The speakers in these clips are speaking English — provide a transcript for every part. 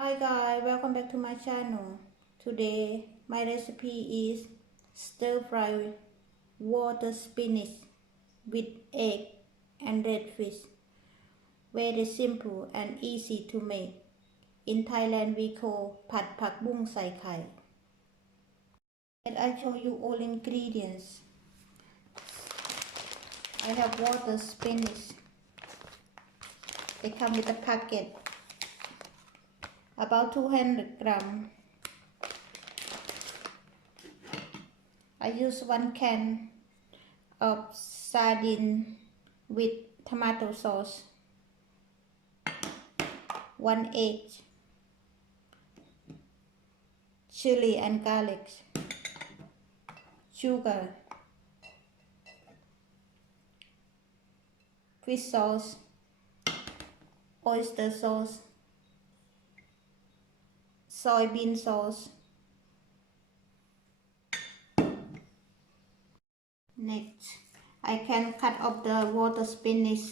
Hi guys, welcome back to my channel. Today my recipe is stir fry water spinach with egg and red fish. Very simple and easy to make. In Thailand we call Pad Pak Bung Sai Khai. And I show you all ingredients. I have water spinach. They come with a packet. About 200 grams. I use 1 can of sardine with tomato sauce, 1 egg, chili and garlic, sugar, fish sauce, oyster sauce, soybean sauce. Next, I can cut off the water spinach.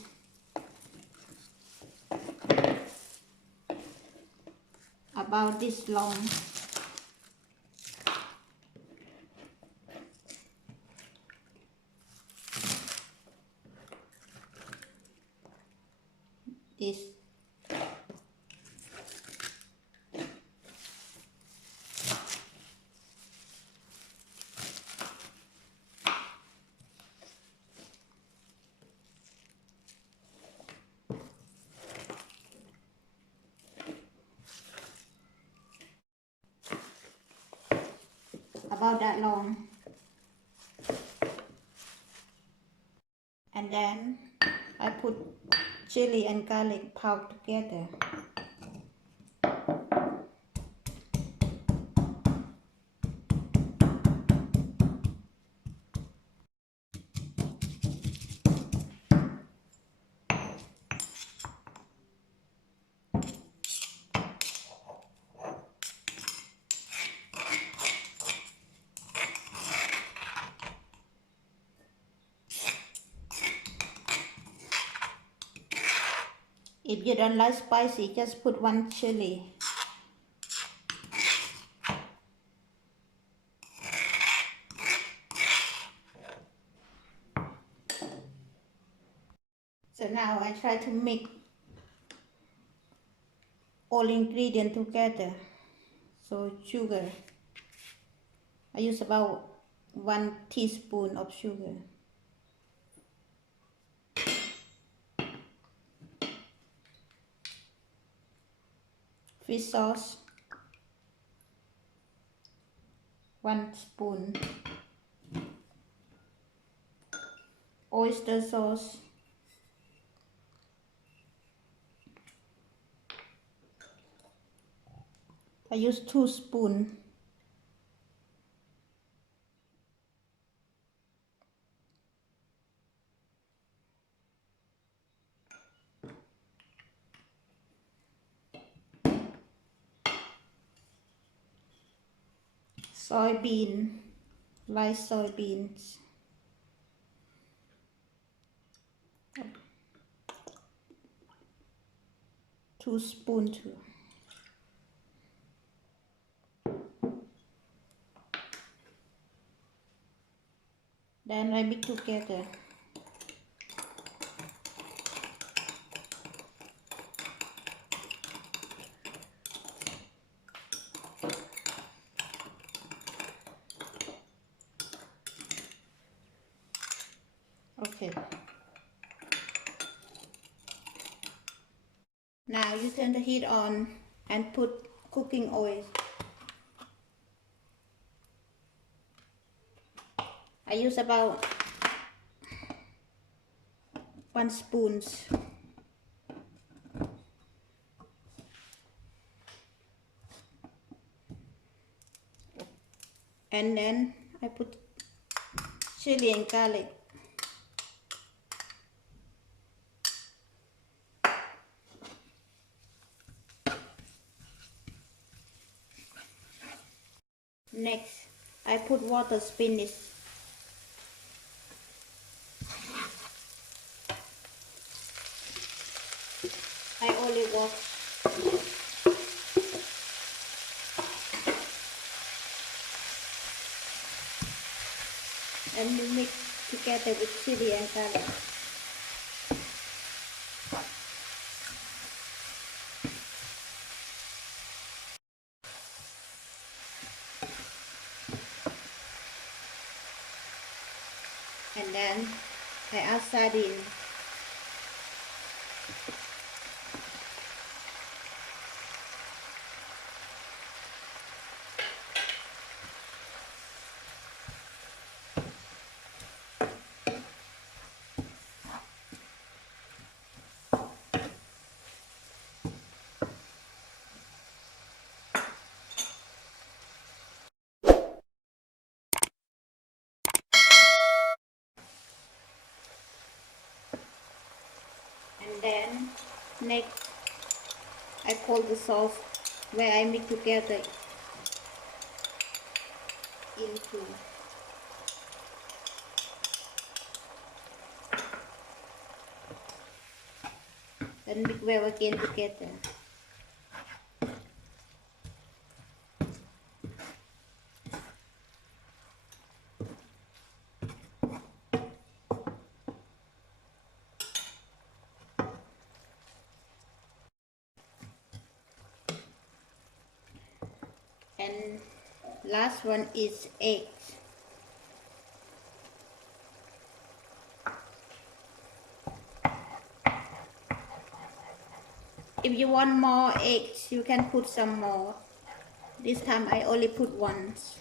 About this long. This. About that long. And then I put chili and garlic powder together. If you don't like spicy, just put 1 chili. So now I try to mix all ingredients together. So sugar, I use about 1 teaspoon of sugar. Fish sauce, 1 spoon. Oyster sauce, I use 2 spoons. Soybean, light soybeans. Two spoons too. Then I mix together. Okay. Now you turn the heat on and put cooking oil. I use about 1 spoon. And then I put chili and garlic. Next, I put water spinach. I only wash together with chili and garlic. And then I add sardine. And then next I pour the sauce where I mix together into. Then mix well again together. And last one is eggs. If you want more eggs, you can put some more. This time I only put once.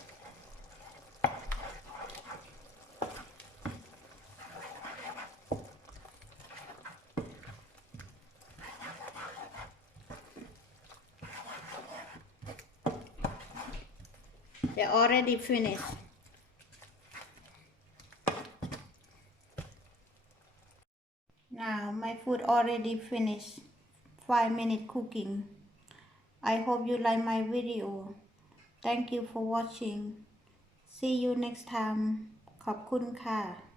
They're already finished. Now my food already finished. 5-minute cooking. I hope you like my video. Thank you for watching. See you next time. ขอบคุณค่ะ